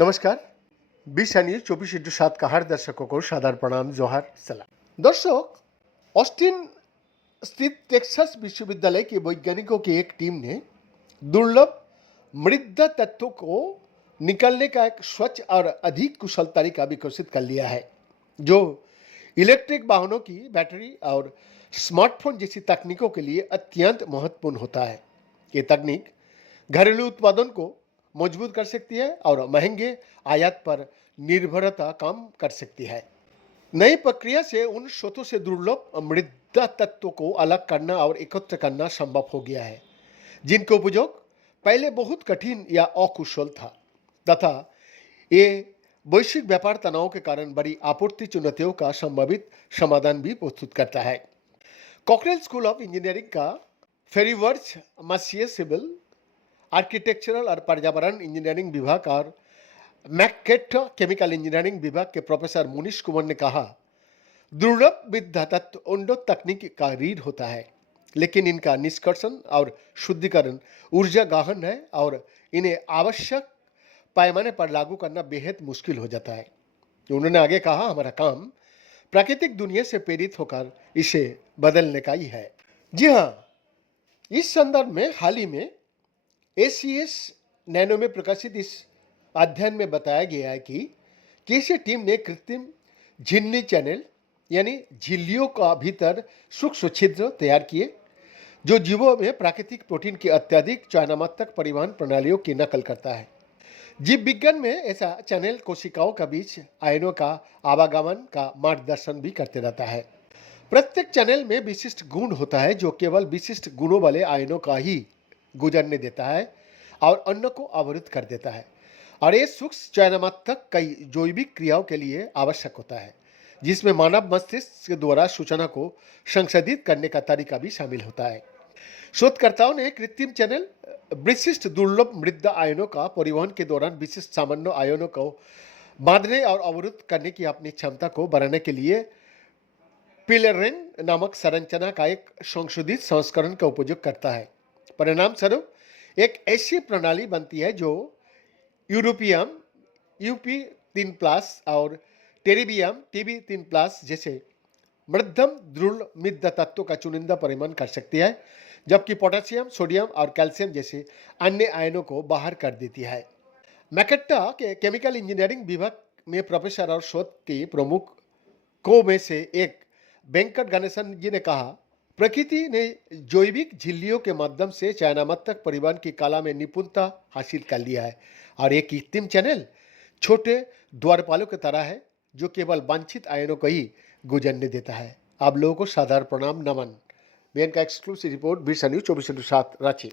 नमस्कार। 20/24/7 का हर दर्शकों को सादर प्रणाम, जोहार, सलाम। दर्शक, ऑस्टिन स्थित टेक्सास विश्वविद्यालय के वैज्ञानिकों की एक टीम ने दुर्लभ मृदा तत्वों को निकालने का एक स्वच्छ और अधिक कुशल तरीका विकसित कर लिया है, जो इलेक्ट्रिक वाहनों की बैटरी और स्मार्टफोन जैसी तकनीकों के लिए अत्यंत महत्वपूर्ण होता है। ये तकनीक घरेलू उत्पादन को मजबूत कर सकती है और महंगे आयात पर निर्भरता कम कर सकती है। नई प्रक्रिया से उन स्रोतों से दुर्लभ मृदा तत्वों को अलग करना और एकत्र करना संभव हो गया है, जिनका उपयोग पहले बहुत कठिन या अकुशल था, तथा ये वैश्विक व्यापार तनाव के कारण बड़ी आपूर्ति चुनौतियों का संभावित समाधान भी प्रस्तुत करता है। कॉकरेल स्कूल ऑफ इंजीनियरिंग का फेरीवर्स मसीह सिविल आर्किटेक्चरल और पर्यावरण इंजीनियरिंग विभाग और मैकेट केमिकल इंजीनियरिंग विभाग के प्रोफेसर मुनीश कुमार ने कहा, दुर्लभ मृदा तत्व उन्नत तकनीक का रीढ़ होता है, लेकिन इनका निष्कर्षण और शुद्धिकरण ऊर्जा गहन है और इन्हें आवश्यक पैमाने पर लागू करना बेहद मुश्किल हो जाता है। उन्होंने आगे कहा, हमारा काम प्राकृतिक दुनिया से प्रेरित होकर इसे बदलने का ही है। जी हाँ, इस संदर्भ में हाल ही में एसीएस नैनो में प्रकाशित इस अध्ययन में बताया गया है कि कैसे टीम ने कृत्रिम झिल्ली चैनल यानी झिल्लियों का भीतर सूक्ष्म छिद्र तैयार किए, जो जीवों में प्राकृतिक प्रोटीन की अत्यधिक चयनात्मक परिवहन प्रणालियों की नकल करता है। जीव विज्ञान में ऐसा चैनल कोशिकाओं के बीच आयनों का आवागमन का मार्गदर्शन भी करते रहता है। प्रत्येक चैनल में विशिष्ट गुण होता है, जो केवल विशिष्ट गुणों वाले आयनों का ही गुजरने देता है और अन्य को अवरुद्ध कर देता है, और ये सूक्ष्म चयनात्मक कई जैविक क्रियाओं के लिए आवश्यक होता है, जिसमें मानव मस्तिष्क के द्वारा सूचना को संसाधित करने का तरीका भी शामिल होता है। शोधकर्ताओं ने कृत्रिम चैनल विशिष्ट दुर्लभ मृदा आयनों का परिवहन के दौरान विशिष्ट सामान्य आयनों को बांधने और अवरुद्ध करने की अपनी क्षमता को बढ़ाने के लिए पिलरेन नामक संरचना का एक संशोधित संस्करण का उपयोग करता है। परिणाम स्वरूप एक ऐसी प्रणाली बनती है जो यूरोपियम UP3+ और टेरिबियम TB3+ जैसे मध्यम दृढ़ मृदा तत्वों का चुनिंदा परिवहन कर सकती है, जबकि पोटेशियम, सोडियम और कैल्शियम जैसे अन्य आयनों को बाहर कर देती है। मैकेट्टा के केमिकल इंजीनियरिंग विभाग में प्रोफेसर और शोध के प्रमुख को में से एक वेंकट गणेशन जी ने कहा, प्रकृति ने जैविक झिल्लियों के माध्यम से चयनात्मक परिवहन की कला में निपुणता हासिल कर लिया है, और एक कृत्रिम चैनल छोटे द्वारपालों की तरह है, जो केवल वांछित आयनों को ही गुजरने देता है। आप लोगों को सादर प्रणाम, नमन। मेन का एक्सक्लूसिव रिपोर्ट 20/24/7 रांची।